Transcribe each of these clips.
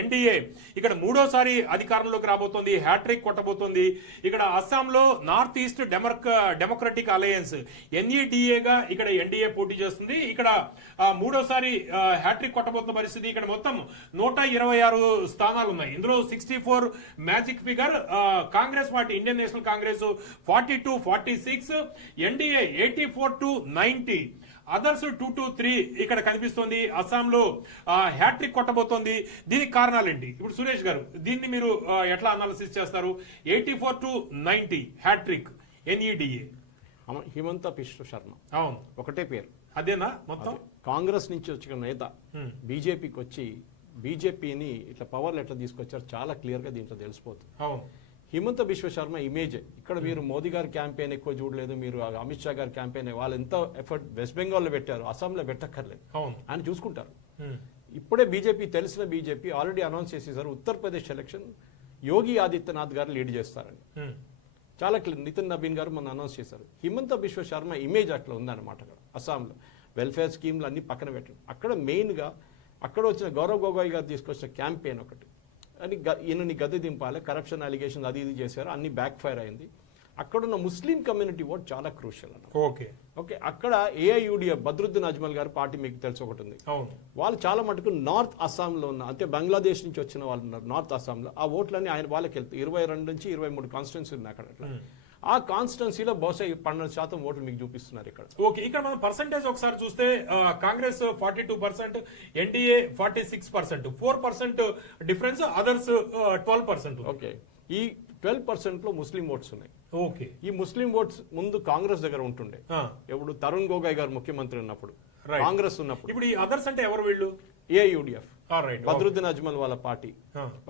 NDA ఇక్కడ మూడోసారి అధికారంలోకి రాబోతోంది, హ్యాట్రిక్ కొట్టబోతోంది. ఇక్కడ అస్సాంలో నార్త్ ఈస్ట్ డెమోక్రటిక్ అలయన్స్ ఎన్ఈడిఏగా ఇక్కడ ఎన్డీఏ పోటీ చేస్తుంది. ఇక్కడ మూడోసారి హ్యాట్రిక్ కొట్టబోతున్న పరిస్థితి. ఇక్కడ మొత్తం 126 స్థానాలు ఉన్నాయి. ఇందులో 64 magic figure. Congress party Indian national Congress 42-46, NDA 84-90, others 2-3 ఇక్కడ కనిపిస్తోంది. అస్సాంలో హ్యాట్రిక్ కొట్టబోతోంది. దీనికి కారణాలేంటి? ఇప్పుడు సురేష్ గారు దీన్ని మీరు ఎట్లా అనాలిసిస్ చేస్తారు? 84-90 హ్యాట్రిక్ ఎన్ఈడిఏ. హిమంత బిశ్వ శర్మ, అవును, ఒకటే పేరు. అదేనా మొత్తం? కాంగ్రెస్ నుంచి వచ్చిన నేత బీజేపీకి వచ్చి బీజేపీని ఇట్లా పవర్లు ఎట్లా తీసుకొచ్చారు చాలా క్లియర్ గా దీంట్లో తెలిసిపోతుంది. అవును, హిమంత బిశ్వ శర్మ ఇమేజ్ ఇక్కడ మీరు మోదీ గారి క్యాంపెయిన్ ఎక్కువ చూడలేదు, మీరు అమిత్ షా గారి క్యాంపెయిన్ వాళ్ళు ఎంత ఎఫర్ట్ వెస్ట్ బెంగాల్లో పెట్టారు, అస్సాంలో పెట్టక్కర్లేదు, ఆయన చూసుకుంటారు. ఇప్పుడే బీజేపీ తెలిసిన బీజేపీ ఆల్రెడీ అనౌన్స్ చేసేసారు ఉత్తరప్రదేశ్ ఎలక్షన్ యోగి ఆదిత్యనాథ్ గారు లీడ్ చేస్తారని. చాలా క్లియర్. నితిన్ నబీన్ గారు మొన్న అనౌన్స్ చేశారు. హిమంత బిశ్వ శర్మ ఇమేజ్ అట్లా ఉందన్నమాట. అస్సాంలో వెల్ఫేర్ స్కీమ్లు అన్ని పక్కన పెట్టడం, అక్కడ మెయిన్గా అక్కడ వచ్చిన గౌరవ్ గొగోయ్ గారు తీసుకొచ్చిన క్యాంపెయిన్ ఒకటి అని ఈయనని గద్దె దింపాలి, కరప్షన్ అలిగేషన్ అది ఇది చేశారు, అన్ని బ్యాక్ ఫైర్ అయింది. అక్కడున్న ముస్లిం కమ్యూనిటీ ఓట్ చాలా క్రూషియల్ అన్న. ఓకే, అక్కడ ఏఐయుడిఎఫ్ బద్రుద్దీన్ అజ్మల్ గారి పార్టీ మీకు తెలిసి ఒకటి ఉంది. వాళ్ళు చాలా మటుకు నార్త్ అస్సాంలో ఉన్న, అంటే బంగ్లాదేశ్ నుంచి వచ్చిన వాళ్ళు ఉన్నారు నార్త్ అస్సాంలో. ఆ ఓట్లన్నీ ఆయన వాళ్ళకి వెళ్తాయి. 22 నుంచి 23 కాన్స్టిట్యున్సీ ఉన్నాయి అక్కడ. ఆ కాన్స్టిట్యున్సీలో బహుశా 12% ఓట్లు మీకు చూపిస్తున్నారు ఇక్కడ. ఓకే, ఇక్కడ మనం పర్సెంటేజ్ ఒకసారి చూస్తే Congress 42%, NDA 46%, 4% difference, others 12%. Okay, ఈ 12% లో ముస్లిం ఓట్స్ ఉన్నాయి. ఓకే, ఈ ముస్లిం ఓట్స్ ముందు కాంగ్రెస్ దగ్గర ఉంటుండే. ఎప్పుడు తరుణ్ గొగోయ్ గారు ముఖ్యమంత్రి ఉన్నప్పుడు, కాంగ్రెస్ ఉన్నప్పుడు. ఇప్పుడు ఈ అదర్స్ అంటే ఎవరు వీళ్ళు? ఏఐయుడిఎఫ్, బద్రుద్దీన్ అజ్మల్ వాళ్ళ పార్టీ.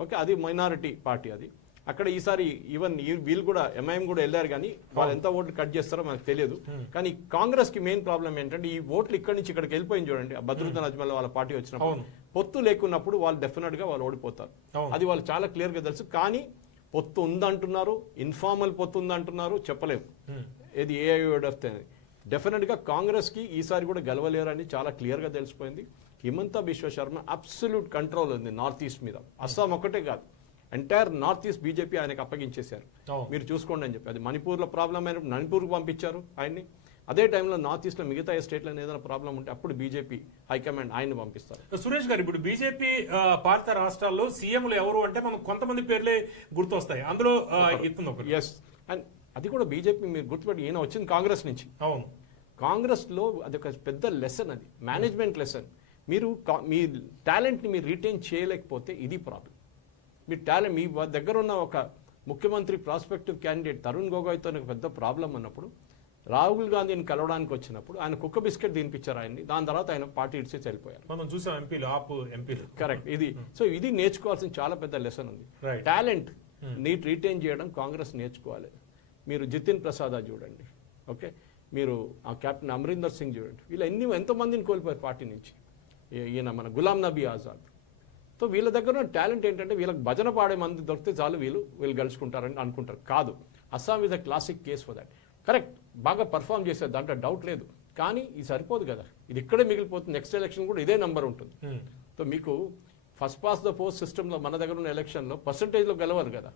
ఓకే, అది మైనారిటీ పార్టీ. అది అక్కడ ఈసారి ఈవెన్ వీళ్ళు కూడా ఎంఐఎం కూడా వెళ్ళారు, కానీ వాళ్ళు ఎంత ఓట్లు కట్ చేస్తారో మనకు తెలియదు. కానీ కాంగ్రెస్ కి మెయిన్ ప్రాబ్లం ఏంటంటే ఈ ఓట్లు ఇక్కడి నుంచి ఇక్కడికి వెళ్ళిపోయింది చూడండి. బద్రుద్దీన్ అజ్మల్ వాళ్ళ పార్టీ వచ్చినప్పుడు పొత్తు లేకున్నప్పుడు వాళ్ళు డెఫినెట్ గా వాళ్ళు ఓడిపోతారు. అది వాళ్ళు చాలా క్లియర్ గా తెలుసు. కానీ పొత్తు ఉందంటున్నారు, ఇన్ఫార్మల్ పొత్తు ఉందంటున్నారు, చెప్పలేము ఏది ఏఐయుడిఎఫ్. డెఫినెట్ గా కాంగ్రెస్ కి ఈసారి కూడా గెలవలేరని చాలా క్లియర్ గా తెలిసిపోయింది. హిమంత బిశ్వ శర్మ అబ్సల్యూట్ కంట్రోల్ ఉంది నార్త్ ఈస్ట్ మీద. అస్సాం ఒకటే కాదు, ఎంటైర్ నార్త్ ఈస్ట్ బీజేపీ ఆయనకు అప్పగించేశారు. మీరు చూసుకోండి అని చెప్పి. అది మణిపూర్ లో ప్రాబ్లం అయినప్పుడు మణిపూర్కి పంపించారు ఆయన్ని. అదే టైంలో నార్త్ ఈస్ట్ లో మిగతా స్టేట్లో ఏదైనా ప్రాబ్లం ఉంటే అప్పుడు బీజేపీ హైకమాండ్ ఆయన్ని పంపిస్తారు. సురేష్ గారు, ఇప్పుడు బీజేపీ పాలిత రాష్ట్రాల్లో సీఎంలు ఎవరు అంటే మనకు కొంతమంది పేర్లే గుర్తొస్తాయి. అందులో ఎస్, అండ్ అది కూడా బీజేపీ మీరు గుర్తుపెట్టి ఈయన వచ్చింది కాంగ్రెస్ నుంచి. అవును, కాంగ్రెస్ లో అది ఒక పెద్ద లెసన్, అది మేనేజ్మెంట్ లెసన్. మీరు మీ టాలెంట్ ని మీరు రిటైన్ చేయలేకపోతే ఇది ప్రాబ్లం. మీ టాలెంట్ మీ దగ్గర ఉన్న ఒక ముఖ్యమంత్రి ప్రాస్పెక్టివ్ క్యాండిడేట్ తరుణ్ గొగోయ్తో పెద్ద ప్రాబ్లం ఉన్నప్పుడు రాహుల్ గాంధీని కలవడానికి వచ్చినప్పుడు ఆయన కుక్క బిస్కెట్ తినిపించారు ఆయన్ని. దాని తర్వాత ఆయన పార్టీ ఇడిచి వెళ్ళిపోయారు. మనం చూసాం ఎంపీలు. కరెక్ట్. ఇది సో ఇది నేర్చుకోవాల్సిన చాలా పెద్ద లెసన్ ఉంది. టాలెంట్ ని రిటైన్ చేయడం కాంగ్రెస్ నేర్చుకోవాలి. మీరు జితిన్ ప్రసాద్ చూడండి, ఓకే, మీరు ఆ కెప్టెన్ అమరీందర్ సింగ్ చూడండి, వీళ్ళు ఎంతోమందిని కోల్పోయారు పార్టీ నుంచి. ఈయన మన గులాం నబీ ఆజాద్. సో వీళ్ళ దగ్గర ఉన్న టాలెంట్ ఏంటంటే వీళ్ళకి భజన పాడే మంది దొరికితే చాలు వీళ్ళు గెలుచుకుంటారని అనుకుంటారు. కాదు, Assam is a classic case for that. Correct, బాగా పర్ఫామ్ చేసేది, దాంట్లో డౌట్ లేదు. కానీ ఇది సరిపోదు కదా, ఇది ఇక్కడే మిగిలిపోతుంది. నెక్స్ట్ ఎలక్షన్ కూడా ఇదే నెంబర్ ఉంటుంది. సో మీకు ఫస్ట్ పాస్ ద పోస్ట్ సిస్టంలో మన దగ్గర ఉన్న ఎలక్షన్లో పర్సంటేజ్లో గెలవరు కదా,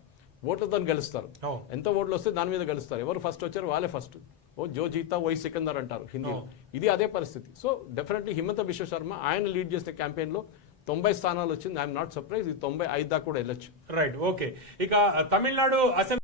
ఓట్లతో గెలుస్తారు. ఎంత ఓట్లు వస్తే దాని మీద గెలుస్తారు. ఎవరు ఫస్ట్ వచ్చారు వాళ్ళే ఫస్ట్. ఓ జో జీతా వై సికందర్ అంటారు హిందీ. ఇది అదే పరిస్థితి. సో డెఫినెట్లీ హిమంత బిశ్వ శర్మ ఆయన లీడ్ చేసే క్యాంపెయిన్ లో 90 స్థానాలు వచ్చింది. I'm not surprise. ఇది 95 దాకా కూడా వెళ్ళొచ్చు. Right, okay. ఇక తమిళనాడు అసెంబ్లీ